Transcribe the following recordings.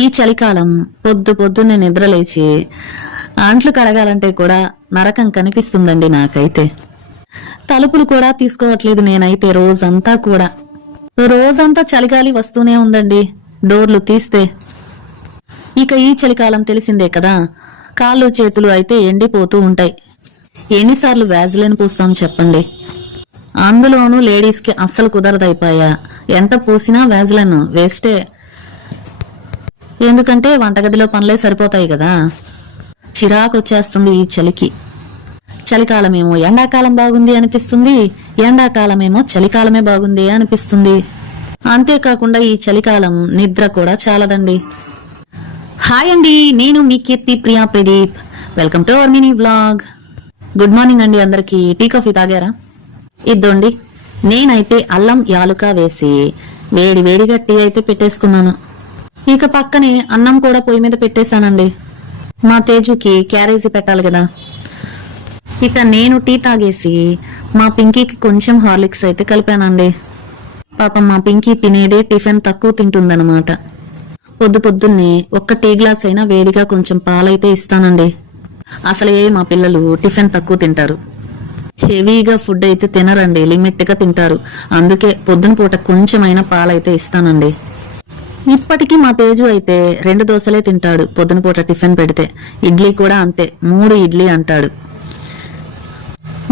ఈ చలికాలం పొద్దు పొద్దున్నే నిద్రలేచి అంట్లు కడగాలంటే కూడా నరకం కనిపిస్తుందండి నాకైతే. తలుపులు కూడా తీసుకోవట్లేదు నేనైతే రోజంతా కూడా. రోజంతా చలిగాలి వస్తూనే ఉందండి డోర్లు తీస్తే. ఇక ఈ చలికాలం తెలిసిందే కదా కాళ్ళు చేతులు అయితే ఎండిపోతూ ఉంటాయి. ఎన్నిసార్లు వ్యాజిలిన్ పూస్తాం చెప్పండి. అందులోనూ లేడీస్కి అస్సలు కుదరదైపోయా. ఎంత పూసినా వ్యాజిలిన్ వేస్టే. ఎందుకంటే వంటగదిలో పనులే సరిపోతాయి కదా. చిరాకు వచ్చేస్తుంది ఈ చలికి. చలికాలమేమో ఎండాకాలం బాగుంది అనిపిస్తుంది ఎండాకాలమేమో చలికాలమే బాగుంది అనిపిస్తుంది. అంతేకాకుండా ఈ చలికాలం నిద్ర కూడా చాలదండి. హాయ్ అండి నేను మీ Keerthi Priya Pradeep. Welcome to our mini vlog. Good morning అండి అందరికి. టీ కాఫీ తాగారా? ఇద్దండి. నేనైతే అల్లం యాలుక వేసి వేడి వేడిగా టీ అయితే పెట్టేసుకున్నాను. ఇక పక్కనే అన్నం కూడా పొయ్యి మీద పెట్టేశానండి. మా తేజుకి క్యారేజీ పెట్టాలి కదా. ఇక నేను టీ తాగేసి మా పింకీకి కొంచెం హార్లిక్స్ అయితే కలిపానండి. పాపం మా పింకీ తినేదే టిఫిన్ తక్కువ తింటుందన్నమాట. పొద్దు పొద్దున్నే ఒక్క టీ గ్లాస్ అయినా వేడిగా కొంచెం పాలైతే ఇస్తానండి. అసలే మా పిల్లలు టిఫిన్ తక్కువ తింటారు. హెవీగా ఫుడ్ అయితే తినరండి లిమిట్గా తింటారు. అందుకే పొద్దున పూట కొంచెమైనా పాలైతే ఇస్తానండి. ఇప్పటికీ మా తేజు అయితే రెండు దోశలే తింటాడు పొద్దునపూట టిఫిన్ పెడితే. ఇడ్లీ కూడా అంతే మూడు ఇడ్లీ అంటాడు.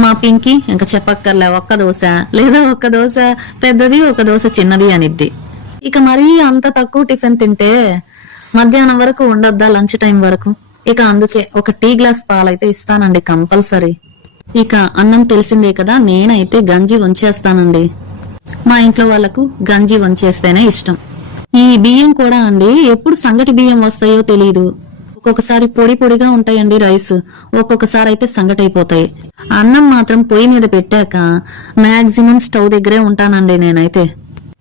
మా పింకి ఇంకా చెప్పక్కర్లే ఒక్క దోశ లేదా ఒక్క దోశ పెద్దది ఒక దోశ చిన్నది అనిద్ది. ఇక మరీ అంత తక్కువ టిఫిన్ తింటే మధ్యాహ్నం వరకు ఉండొద్దా లంచ్ టైం వరకు? ఇక అందుకే ఒక టీ గ్లాస్ పాలైతే ఇస్తానండి కంపల్సరీ. ఇక అన్నం తెలిసిందే కదా నేనైతే గంజి వంచేస్తానండి. మా ఇంట్లో వాళ్ళకు గంజి వంచేస్తేనే ఇష్టం. ఈ బియ్యం కూడా అండి ఎప్పుడు సంగటి బియ్యం వస్తాయో తెలియదు ఒక్కొక్కసారి పొడి పొడిగా ఉంటాయండి రైస్ ఒక్కొక్కసారి అయితే సంగటైపోతాయి. అన్నం మాత్రం పొయ్యి మీద పెట్టాక మాక్సిమం స్టవ్ దగ్గరే ఉంటానండి నేనైతే.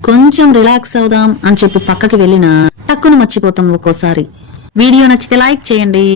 కొంచెం రిలాక్స్ అవుదాం అని చెప్పి పక్కకి వెళ్ళినా టక్కును మర్చిపోతాం ఒక్కోసారి. వీడియో నచ్చితే లైక్ చేయండి.